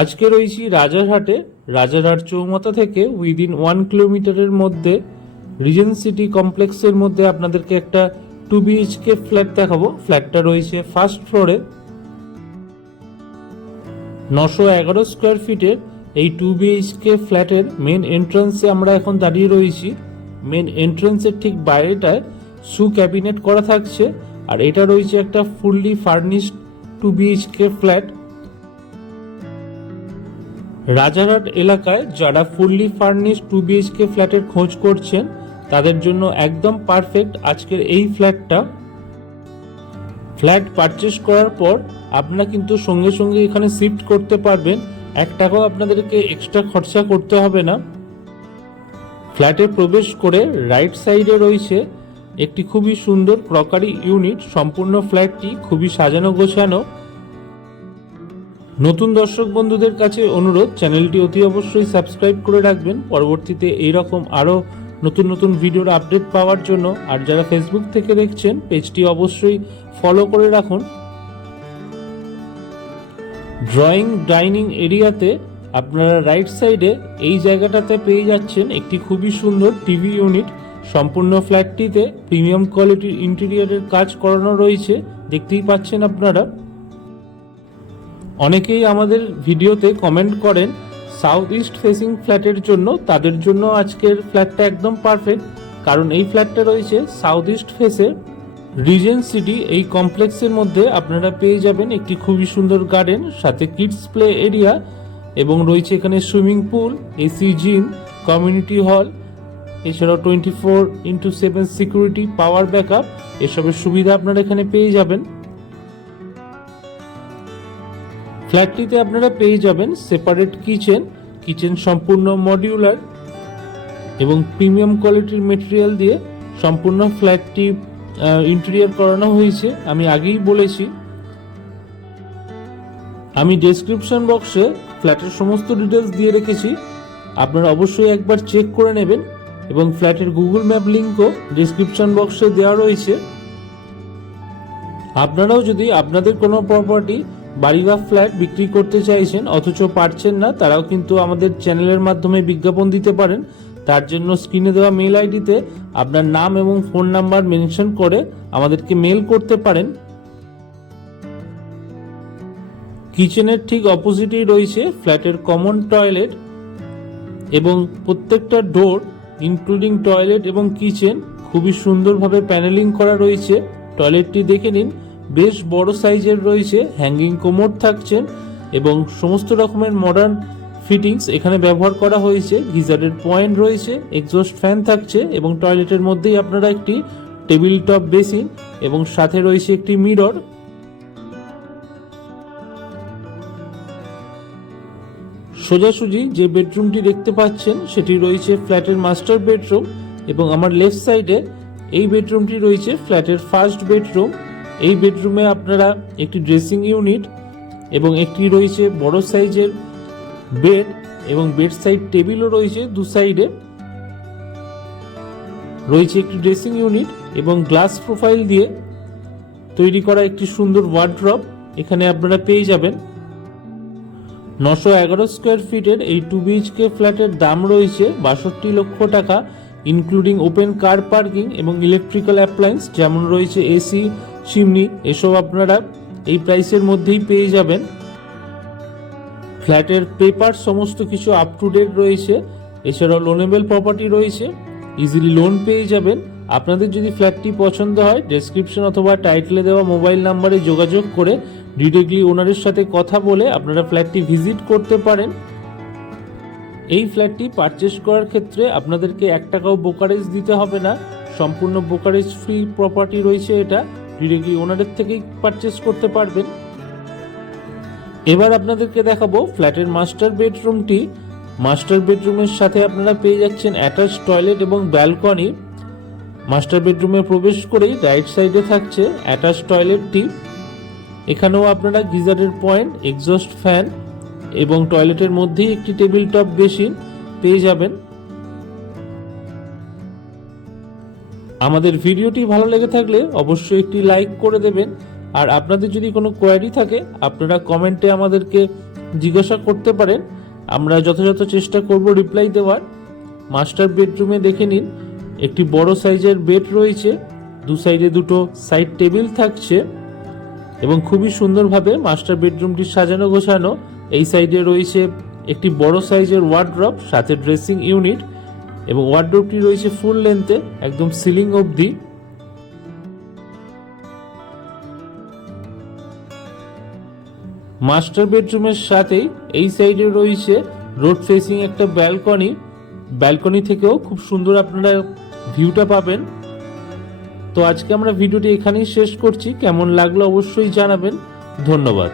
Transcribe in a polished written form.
আজকে রয়েছি রাজারহাটে। রাজারহাট চৌমাথা থেকে উইদিন 1 কিলোমিটারের মধ্যে রিজেন্ট সিটি কমপ্লেক্সের মধ্যে আপনাদেরকে একটা 2 BHK ফ্ল্যাট দেখাবো। ফ্ল্যাটটা রয়েছে ফার্স্ট ফ্লোরে। 911 স্কোয়ার ফিটের এই 2 BHK ফ্ল্যাটের মেন এন্ট্রান্সে আমরা এখন দাঁড়িয়ে রয়েছি। মেন এন্ট্রান্সের ঠিক বাইরেটায় শু ক্যাবিনেট করা থাকছে, আর এটা রয়েছে একটা fully furnished 2 BHK flat. Rajarhat এলাকায় যারা ফুললি ফার্নিশড 2 BHK ফ্ল্যাটের খোঁজ করছেন তাদের জন্য একদম পারফেক্ট আজকের এই ফ্ল্যাটটা। ফ্ল্যাট পারচেস করার পর আপনারা কিন্তু সঙ্গে সঙ্গে এখানে শিফট করতে পারবেন। 1 টাকাও আপনাদেরকে এক্সট্রা খরচা করতে হবে না। ফ্ল্যাটে প্রবেশ করে রাইট সাইডে রয়েছে একটি খুবই সুন্দর ক্রকারি ইউনিট। সম্পূর্ণ ফ্ল্যাটটি খুবই সাজানো গোছানো। নতুন দর্শক বন্ধুদের কাছে অনুরোধ, চ্যানেলটি অতি অবশ্যই সাবস্ক্রাইব করে রাখবেন পরবর্তীতে এইরকম আরও নতুন নতুন ভিডিওর আপডেট পাওয়ার জন্য। আর যারা ফেসবুক থেকে দেখছেন পেজটি অবশ্যই ফলো করে রাখুন। ড্রয়িং ডাইনিং এরিয়াতে আপনারা রাইট সাইডে এই জায়গাটাতে পেয়ে যাচ্ছেন একটি খুবই সুন্দর টিভি ইউনিট। সম্পূর্ণ ফ্ল্যাটটিতে প্রিমিয়াম কোয়ালিটির ইন্টেরিয়রের কাজ করানো রয়েছে, দেখতেই পাচ্ছেন আপনারা। অনেকেই আমাদের ভিডিওতে কমেন্ট করেন সাউথ ইস্ট ফেসিং ফ্ল্যাটের জন্য। তাদের জন্য আজকের ফ্ল্যাটটা একদম পারফেক্ট, কারণ এই ফ্ল্যাটটা রয়েছে সাউথ ইস্ট ফেসে। রিজেন্ট সিটি এই কমপ্লেক্সের মধ্যে আপনারা পেয়ে যাবেন একটি খুবই সুন্দর গার্ডেন, সাথে কিডস প্লে এরিয়া, এবং রয়েছে এখানে swimming pool, AC gym, community hall, এছাড়াও 24x7 সিকিউরিটি, পাওয়ার ব্যাকআপ, এসবের সুবিধা আপনারা এখানে পেয়ে যাবেন। ফ্ল্যাটটিতে আপনারা পেয়ে যাবেন সেপারেট কিচেন সম্পূর্ণ মডিউলার এবং প্রিমিয়াম কোয়ালিটির মেটেরিয়াল দিয়ে সম্পূর্ণ ফ্ল্যাটটি ইন্টেরিয়র করানো হয়েছে। আমি আগেই বলেছি। আমি ডেসক্রিপশন বক্সে ফ্ল্যাটের সমস্ত ডিটেলস দিয়ে রেখেছি, আপনারা অবশ্যই একবার চেক করে নেবেন, এবং ফ্ল্যাটের গুগল ম্যাপ লিঙ্কও ডেসক্রিপশন বক্সে দেওয়া রয়েছে। আপনারাও যদি আপনাদের কোনো প্রপার্টি, বাড়ি বা ফ্ল্যাট বিক্রি করতে চাইছেন অথচ পারছেন না, তারাও কিন্তু আমাদের চ্যানেলের মাধ্যমে বিজ্ঞাপন দিতে পারেন। তার জন্য স্ক্রিনে দেওয়া মেল আইডিতে আপনার নাম এবং ফোন নাম্বার মেনশন করে আমাদেরকে মেল করতে পারেন। কিচেনের ঠিক অপোজিটেই রয়েছে ফ্ল্যাটের কমন টয়লেট, এবং প্রত্যেকটা ডোর ইনক্লুডিং টয়লেট এবং কিচেন খুবই সুন্দরভাবে প্যানেলিং করা রয়েছে। টয়লেটটি দেখে নিন, বেশ বড় সাইজের রয়েছে, হ্যাঙ্গিং কোমোড থাকছেন, এবং সমস্ত রকমের মডার্ন ফিটিংস এখানে ব্যবহার করা হয়েছে। গিজারের পয়েন্ট রয়েছে, এক্সস্ট ফ্যান থাকছে, এবং টয়লেটের মধ্যেই আপনারা একটি টেবিল টপ বেসিন এবং সাথে রয়েছে একটি মিরর। সোজাসুজি যে বেডরুমটি দেখতে পাচ্ছেন সেটি রয়েছে ফ্ল্যাটের মাস্টার বেডরুম, এবং আমার লেফট সাইডে এই বেডরুমটি রয়েছে ফ্ল্যাটের ফার্স্ট বেডরুম। এই বেডরুমে আপনারা একটি ড্রেসিং ইউনিট এবং একটি রয়েছে বড় সাইজের বেড, এবং বেড সাইড টেবিলও রয়েছে। দু সাইডে রয়েছে একটি ড্রেসিং ইউনিট এবং গ্লাস প্রোফাইল দিয়ে তৈরি করা একটি সুন্দর ওয়ার্ড্রপ এখানে আপনারা পেয়ে যাবেন। 911 স্কোয়ার ফিটের এই 2 BHK ফ্ল্যাটের দাম রয়েছে 62 লক্ষ টাকা, ইনক্লুডিং ওপেন কার পার্কিং এবং ইলেকট্রিক্যাল অ্যাপ্লায়েন্স যেমন রয়েছে এসি, চিমনি, এসব আপনারা এই প্রাইসের মধ্যেই পেয়ে যাবেন। ফ্ল্যাটের পেপার সমস্ত কিছু আপ টু ডেট রয়েছে। এছাড়াও লোনেবল প্রপার্টি রয়েছে, ইজিলি লোন পেয়ে যাবেন। আপনাদের যদি ফ্ল্যাটটি পছন্দ হয় ডেসক্রিপশন অথবা টাইটেলে দেওয়া মোবাইল নাম্বারে যোগাযোগ করে ডিরেক্টলি ওনারের সাথে কথা বলে আপনারা ফ্ল্যাটটি ভিজিট করতে পারেন। এই ফ্ল্যাটটি পারচেস করার ক্ষেত্রে আপনাদেরকে 1 টাকাও ব্রোকারেজ দিতে হবে না, সম্পূর্ণ ব্রোকারেজ ফ্রি প্রপার্টি রয়েছে। এটা ডিরেক্টলি ওনারের থেকেই পারচেস করতে পারবেন। এবার আপনাদেরকে দেখাবো ফ্ল্যাটের মাস্টার বেডরুমটি। মাস্টার বেডরুমের সাথে আপনারা পেয়ে যাচ্ছেন অ্যাটাচ টয়লেট এবং ব্যালকনি। মাস্টার বেডরুমে প্রবেশ করেই রাইট সাইডে থাকছে অ্যাটাচ টয়লেটটি। এখানেও আপনারা গিজারের পয়েন্ট, এক্সস্ট ফ্যান এবং টয়লেটের মধ্যেই একটি টেবিল টপ বেসিন পেয়ে যাবেন। আমাদের ভিডিওটি ভালো লেগে থাকলে অবশ্যই একটি লাইক করে দেবেন, আর আপনাদের যদি কোনো কোয়ারি থাকে আপনারা কমেন্টে আমাদেরকে জিজ্ঞাসা করতে পারেন, আমরা যথাযথ চেষ্টা করব রিপ্লাই দেওয়ার। মাস্টার বেডরুমে দেখে নিন, একটি বড় সাইজের বেড রয়েছে, দু সাইডে দুটো সাইড টেবিল থাকছে এবং খুবই সুন্দরভাবে মাস্টার বেডরুমটি সাজানো গোছানো। এই সাইডে রয়েছে একটি বড় সাইজের ওয়ার্ড্রপ, সাথে ড্রেসিং ইউনিট, এবং ওয়ার্ড্রপটি রয়েছে ফুল লেন্থে, একদম সিলিং অবধি। মাস্টার বেডরুমের সাথেই এই সাইডে রয়েছে রোড ফেসিং একটা ব্যালকনি। ব্যালকনি থেকেও খুব সুন্দর আপনারা ভিউটা পাবেন। তো আজকে আমরা ভিডিওটি এখানেই শেষ করছি। কেমন লাগলো অবশ্যই জানাবেন। ধন্যবাদ।